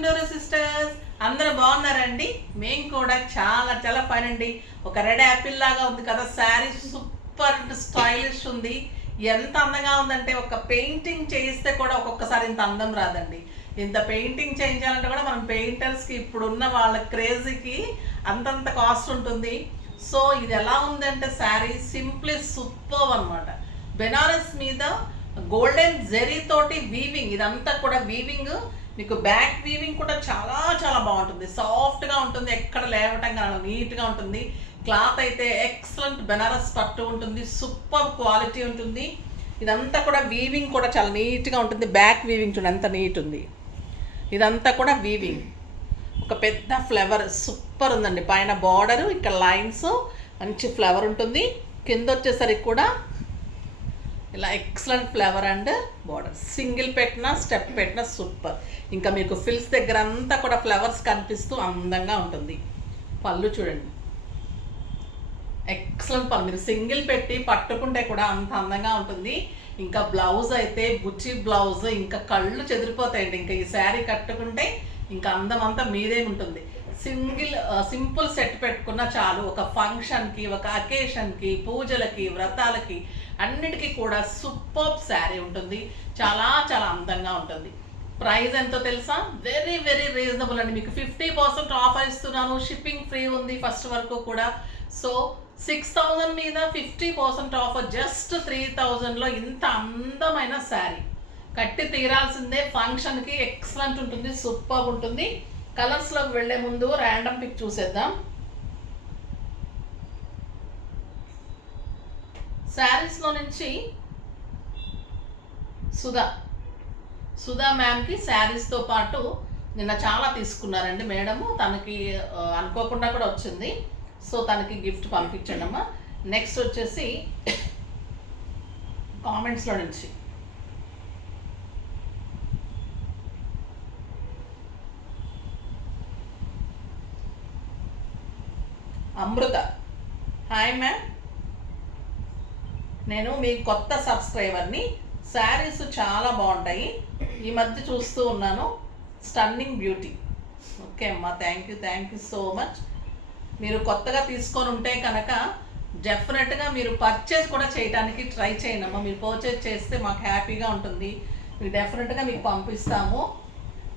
Chunduru sisters అందరూ బాగున్నారండి. మేము కూడా చాలా చాలా ఫైన్ అండి. ఒక రెడ్ యాపిల్ లాగా ఉంది కదా శారీ, సూపర్ స్టైలిష్ ఉంది. ఎంత అందంగా ఉందంటే ఒక పెయింటింగ్ చేయిస్తే కూడా ఒక్కొక్కసారి ఇంత అందం రాదండి. ఇంత పెయింటింగ్ చేయించాలంటే కూడా మనం పెయింటర్స్కి ఇప్పుడున్న వాళ్ళ క్రేజీకి అంతంత కాస్ట్ ఉంటుంది. సో ఇది ఎలా ఉందంటే శారీ సింప్లీ సూపర్ అనమాట. బెనారస్ మీద గోల్డెన్ జెరీ తోటి వీవింగ్, ఇదంతా కూడా వీవింగ్. మీకు బ్యాక్ వీవింగ్ కూడా చాలా చాలా బాగుంటుంది, సాఫ్ట్గా ఉంటుంది, ఎక్కడ లేవటం కానీ నీట్గా ఉంటుంది. క్లాత్ అయితే ఎక్సలెంట్ బెనారస్ పట్టు ఉంటుంది, సూపర్ క్వాలిటీ ఉంటుంది. ఇదంతా కూడా వీవింగ్ కూడా చాలా నీట్గా ఉంటుంది. బ్యాక్ వీవింగ్ చూడండి ఎంత నీట్ ఉంది. ఇదంతా కూడా వీవింగ్. ఒక పెద్ద ఫ్లవర్ సూపర్ ఉందండి. పైన బార్డరు, ఇక్కడ లైన్స్, మంచి ఫ్లవర్ ఉంటుంది. కింద వచ్చేసరికి కూడా ఇలా excellent flower and border. Single పెట్టినా స్టెప్ పెట్టినా సూపర్. ఇంకా మీకు ఫిల్స్ దగ్గర అంతా కూడా ఫ్లవర్స్ కనిపిస్తూ అందంగా ఉంటుంది. పళ్ళు చూడండి ఎక్సలెంట్ పళ్ళు. మీరు సింగిల్ పెట్టి పట్టుకుంటే కూడా అంత అందంగా ఉంటుంది. ఇంకా బ్లౌజ్ అయితే బుచ్చి బ్లౌజ్, ఇంకా కళ్ళు చెదిరిపోతాయండి. ఇంకా ఈ శారీ కట్టుకుంటే ఇంకా అందం అంతా మీదే ఉంటుంది. సింపుల్ సెట్ పెట్టుకున్నా చాలు. ఒక ఫంక్షన్కి, ఒక అకేషన్కి, పూజలకి, వ్రతాలకి అన్నిటికీ కూడా సూపర్ శారీ ఉంటుంది. చాలా చాలా అందంగా ఉంటుంది. ప్రైస్ ఎంతో తెలుసా? వెరీ వెరీ రీజనబుల్ అండి. మీకు 50% ఆఫర్ ఇస్తున్నాను. షిప్పింగ్ ఫ్రీ ఉంది ఫస్ట్ వరకు కూడా. సో 6000 మీద 50% ఆఫర్, జస్ట్ 3000లో ఇంత అందమైన శారీ కట్టి తీరాల్సిందే. ఫంక్షన్కి ఎక్సలెంట్ ఉంటుంది, సూపర్ ఉంటుంది. కలర్స్లోకి వెళ్ళే ముందు ర్యాండమ్ పిక్ చూసేద్దాం. శారీస్లో నుంచి సుధా మ్యామ్కి శారీస్తో పాటు నిన్న చాలా తీసుకున్నారండి మేడము. తనకి అనుకోకుండా కూడా వచ్చింది. సో తనకి గిఫ్ట్ పంపించండి అమ్మా. నెక్స్ట్ వచ్చేసి కామెంట్స్లో నుంచి అమృత, హాయ్ మ్యామ్, నేను మీ కొత్త సబ్స్క్రైబర్ని. శారీస్ చాలా బాగుంటాయి, ఈ మధ్య చూస్తూ ఉన్నాను. Stunning beauty. ఓకే అమ్మా, థ్యాంక్ యూ సో మచ్. మీరు కొత్తగా తీసుకొని ఉంటే కనుక డెఫినెట్గా మీరు పర్చేజ్ కూడా చేయడానికి ట్రై చేయండి అమ్మా. మీరు పర్చేజ్ చేస్తే మాకు హ్యాపీగా ఉంటుంది. మీరు డెఫినెట్గా మీకు పంపిస్తాము.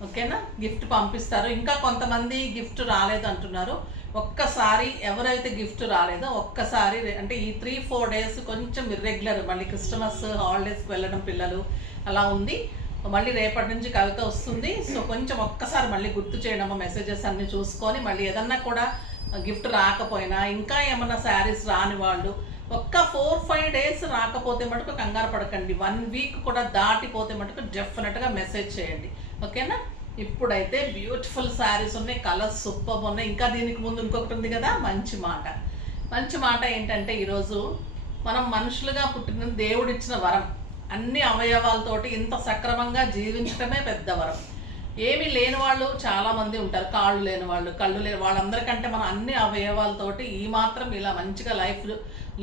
ఓకేనా, గిఫ్ట్ పంపిస్తారు. ఇంకా కొంతమంది గిఫ్ట్ రాలేదు అంటున్నారు. ఒక్కసారి ఎవరైతే గిఫ్ట్ రాలేదో ఒక్కసారి, అంటే ఈ 3-4 డేస్ కొంచెం ఇర్రెగ్యులర్, మళ్ళీ క్రిస్టమస్ హాలిడేస్కి వెళ్ళడం పిల్లలు అలా ఉంది. మళ్ళీ రేపటి నుంచి కవిత వస్తుంది. సో కొంచెం ఒక్కసారి మళ్ళీ గుర్తు చేయడమో, మెసేజెస్ అన్నీ చూసుకొని మళ్ళీ ఏదన్నా కూడా గిఫ్ట్ రాకపోయినా, ఇంకా ఏమన్నా శారీస్ రాని వాళ్ళు ఒక్క 4-5 డేస్ రాకపోతే మటుకు కంగారు పడకండి. 1 వీక్ కూడా దాటిపోతే మటుకు డెఫినెట్గా మెసేజ్ చేయండి. ఓకేనా. ఇప్పుడైతే బ్యూటిఫుల్ శారీస్ ఉన్నాయి, కలర్స్ సూపర్ ఉన్నాయి. ఇంకా దీనికి ముందు ఇంకొకటి ఉంది కదా, మంచి మాట ఏంటంటే, ఈరోజు మనం మనుషులుగా పుట్టిన దేవుడిచ్చిన వరం. అన్ని అవయవాలతోటి ఇంత సక్రమంగా జీవించడమే పెద్ద వరం. ఏమీ లేని వాళ్ళు చాలామంది ఉంటారు. కాళ్ళు లేని వాళ్ళు, కళ్ళు లేని వాళ్ళందరికంటే మనం అన్ని అవయవాలతోటి ఈ మాత్రం ఇలా మంచిగా లైఫ్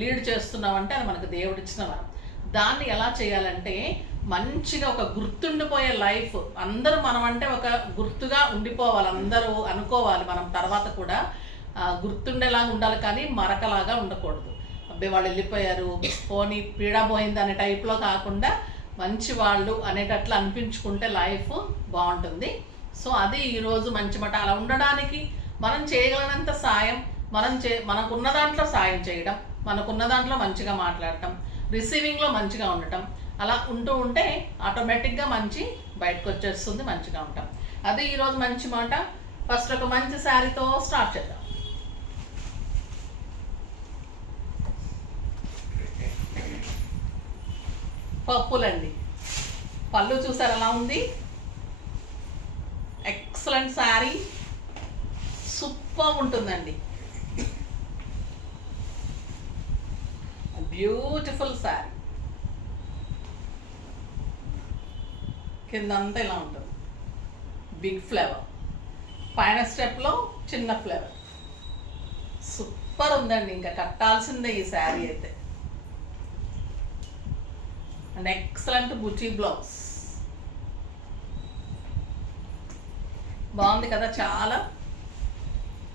లీడ్ చేస్తున్నామంటే అది మనకు దేవుడిచ్చిన వరం. దాన్ని ఎలా చేయాలంటే, మంచిగా ఒక గుర్తుండిపోయే లైఫ్. అందరూ మనం అంటే ఒక గుర్తుగా ఉండిపోవాలి, అందరూ అనుకోవాలి. మనం తర్వాత కూడా గుర్తుండేలాగా ఉండాలి, కానీ మరకలాగా ఉండకూడదు. అబ్బాయి వాళ్ళు వెళ్ళిపోయారు, పోనీ పీడా పోయింది అనే టైప్లో కాకుండా మంచి వాళ్ళు అనేటట్లు అనిపించుకుంటే లైఫ్ బాగుంటుంది. సో అది ఈరోజు మంచి మాట. అలా ఉండడానికి మనం చేయగలిగినంత సాయం, మనకున్న దాంట్లో సాయం చేయడం, మనకున్న దాంట్లో మంచిగా మాట్లాడటం, రిసీవింగ్లో మంచిగా ఉండటం, అలా ఉంటూ ఉంటే ఆటోమేటిక్గా మంచి బయటకు వచ్చేస్తుంది, మంచిగా ఉంటాం. అది ఈరోజు మంచి మాట. ఫస్ట్ ఒక మంచి శారీతో స్టార్ట్ చేద్దాం. పప్పులండి. పళ్ళు చూసారు ఎలా ఉంది, ఎక్సలెంట్ శారీ, సూపర్ ఉంటుందండి. బ్యూటిఫుల్ శారీ. కిందంతా ఇలా ఉంటుంది, బిగ్ ఫ్లేవర్, పైన స్టెప్లో చిన్న ఫ్లేవర్. సూపర్ ఉందండి, ఇంకా కట్టాల్సిందే ఈ శారీ అయితే. And excellent buti blouse. బాగుంది కదా చాలా.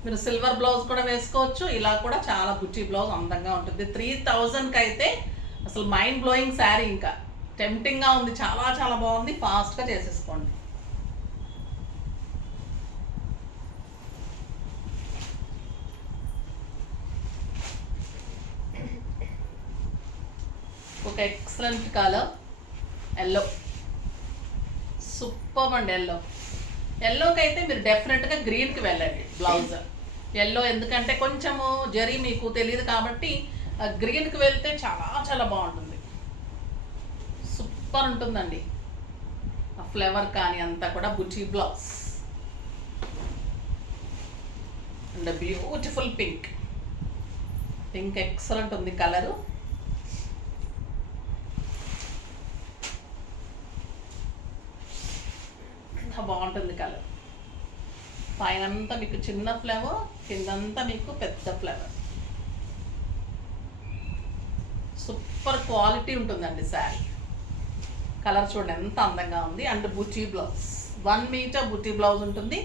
మీరు సిల్వర్ బ్లౌజ్ కూడా వేసుకోవచ్చు, ఇలా కూడా చాలా బుట్టి బ్లౌజ్ అందంగా ఉంటుంది. 3000కి అయితే అసలు మైండ్ బ్లోయింగ్ శారీ, ఇంకా టెంప్టింగ్గా ఉంది, చాలా చాలా బాగుంది. ఫాస్ట్గా చేసేసుకోండి. ఒక ఎక్సలెంట్ కలర్ ఎల్లో, సూపర్ అండి. ఎల్లోకి అయితే మీరు డెఫినెట్గా గ్రీన్కి వెళ్ళండి బ్లౌజ్. ఎల్లో ఎందుకంటే కొంచెము జరీ మీకు తెలియదు కాబట్టి గ్రీన్కి వెళ్తే చాలా చాలా బాగుంటుంది, సూపర్ ఉంటుందండి. ఆ ఫ్లేవర్ కానీ అంతా కూడా బుటీ blouse. And beautiful pink, pink excellent ఉంది కలరు. బాగుంటుంది కలర్. పైనంతా మీకు చిన్న ఫ్లేవర్, కిందంతా మీకు పెద్ద ఫ్లేవర్. సూపర్ క్వాలిటీ ఉంటుందండి శారీ. కలర్ చూడండి ఎంత అందంగా ఉంది. And buti blouse 1 metre buti blouse ఉంటుంది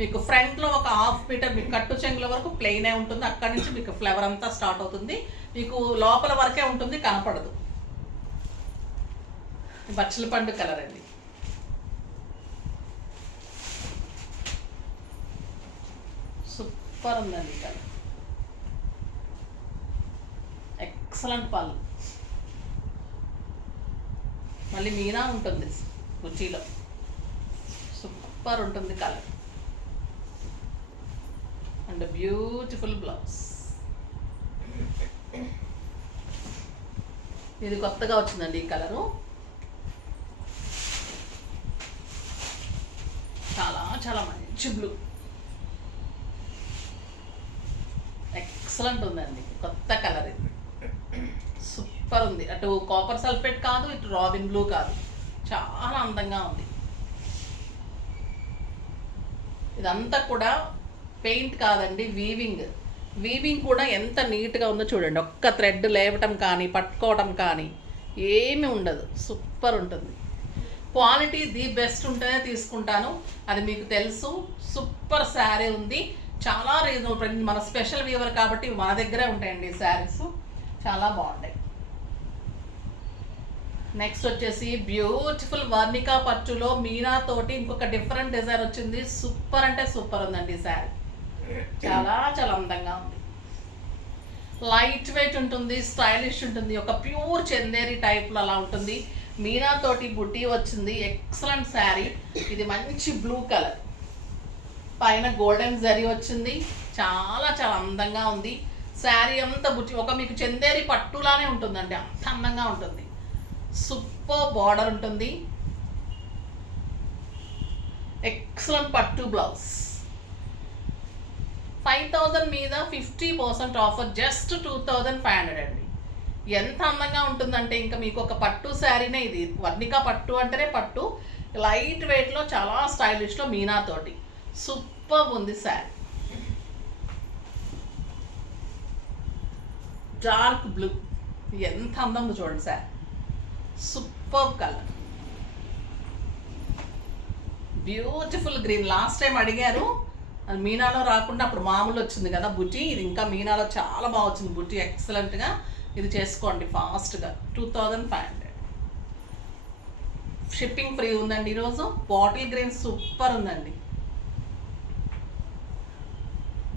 మీకు. ఫ్రంట్లో ఒక 1/2 మీటర్ మీకు కట్టు చెంగుల వరకు ప్లెయినే ఉంటుంది. అక్కడి నుంచి మీకు ఫ్లేవర్ అంతా స్టార్ట్ అవుతుంది. మీకు లోపల వరకే ఉంటుంది, కనపడదు. బచ్చల పండు కలర్ అండి. సూపర్ ఉందండి కలర్. ఎక్సలెంట్ పళ్ళు, మళ్ళీ మీనా ఉంటుంది కుర్చీలో. సూపర్ ఉంటుంది కలర్. And beautiful blouse. ఇది కొత్తగా వచ్చిందండి ఈ కలరు, చాలా చాలా మంచి బ్లూ, ఎక్సలెంట్ ఉందండి. కొత్త కలర్ ఇది, సూపర్ ఉంది. అటు కాపర్ సల్ఫేట్ కాదు, ఇటు రాబిన్ బ్లూ కాదు, చాలా అందంగా ఉంది. ఇదంతా కూడా పెయింట్ కాదండి, వీవింగ్ కూడా ఎంత నీట్గా ఉందో చూడండి. ఒక్క థ్రెడ్ లేవటం కానీ పట్టుకోవటం కానీ ఏమీ ఉండదు, సూపర్ ఉంటుంది. క్వాలిటీ ది బెస్ట్ ఉంటేనే తీసుకుంటాను, అది మీకు తెలుసు. సూపర్ శారీ ఉంది, చాలా రీజనబుల్. మన స్పెషల్ వ్యూవర్ కాబట్టి మన దగ్గరే ఉంటాయండి ఈ శారీస్, చాలా బాగుంటాయి. నెక్స్ట్ వచ్చేసి బ్యూటిఫుల్ వర్ణికా పట్టులో మీనా తోటి ఇంకొక డిఫరెంట్ డిజైన్ వచ్చింది. సూపర్ అంటే సూపర్ ఉందండి ఈ శారీ, చాలా చాలా అందంగా ఉంది. లైట్ వెయిట్ ఉంటుంది, స్టైలిష్ ఉంటుంది, ఒక ప్యూర్ చందేరి టైప్లో అలా ఉంటుంది. మీనా తోటి బుట్టి వచ్చింది, ఎక్సలెంట్ శారీ. ఇది మంచి బ్లూ కలర్, పైన గోల్డెన్ జరీ వచ్చింది, చాలా చాలా అందంగా ఉంది. శారీ అంతా బుట్టి, ఒక మీకు చందేరి పట్టులానే ఉంటుందండి, అంత అందంగా ఉంటుంది. సూపర్ బార్డర్ ఉంటుంది, ఎక్సలెంట్ పట్టు బ్లౌజ్. 5000 మీద 50% ఆఫర్, జస్ట్ 2500 అండి. ఎంత అందంగా ఉంటుందంటే ఇంకా మీకు ఒక పట్టు శారీనే ఇది. వర్ణికా పట్టు అంటేనే పట్టు, లైట్ వెయిట్లో చాలా స్టైలిష్లో మీనా తోటి సూపర్ ఉంది శారీ. డార్క్ బ్లూ, ఎంత అందంగా చూడండి sari, super colour. Beautiful green, last time అడిగారు అది మీనాలో రాకుండా అప్పుడు మామూలు వచ్చింది కదా బుట్టి, ఇది ఇంకా మీనాలో చాలా బాగా వచ్చింది బుట్టి, ఎక్సలెంట్గా. ఇది చేసుకోండి ఫాస్ట్గా. 2500. షిప్పింగ్ ఫ్రీ ఉందండి ఈరోజు. బాటిల్ గ్రీన్ సూపర్ ఉందండి,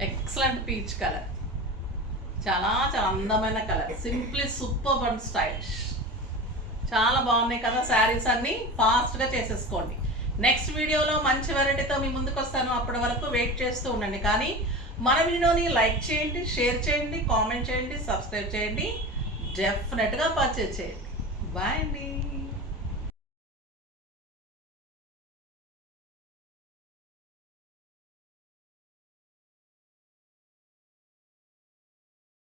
ఎక్సలెంట్ పీచ్ కలర్, చాలా చాలా అందమైన colour, simply super and stylish. చాలా బాగున్నాయి కదా శారీస్ అన్నీ, ఫాస్ట్గా చేసేసుకోండి. నెక్స్ట్ వీడియోలో మంచి వెరైటీతో మీ ముందుకు వస్తాను. అప్పటి వరకు వెయిట్ చేస్తూ ఉండండి. కానీ మన వీడియోని లైక్ చేయండి, షేర్ చేయండి, కామెంట్ చేయండి, సబ్స్క్రైబ్ చేయండి, డెఫినెట్గా పర్చేజ్ చేయండి. బాయ్ అండి.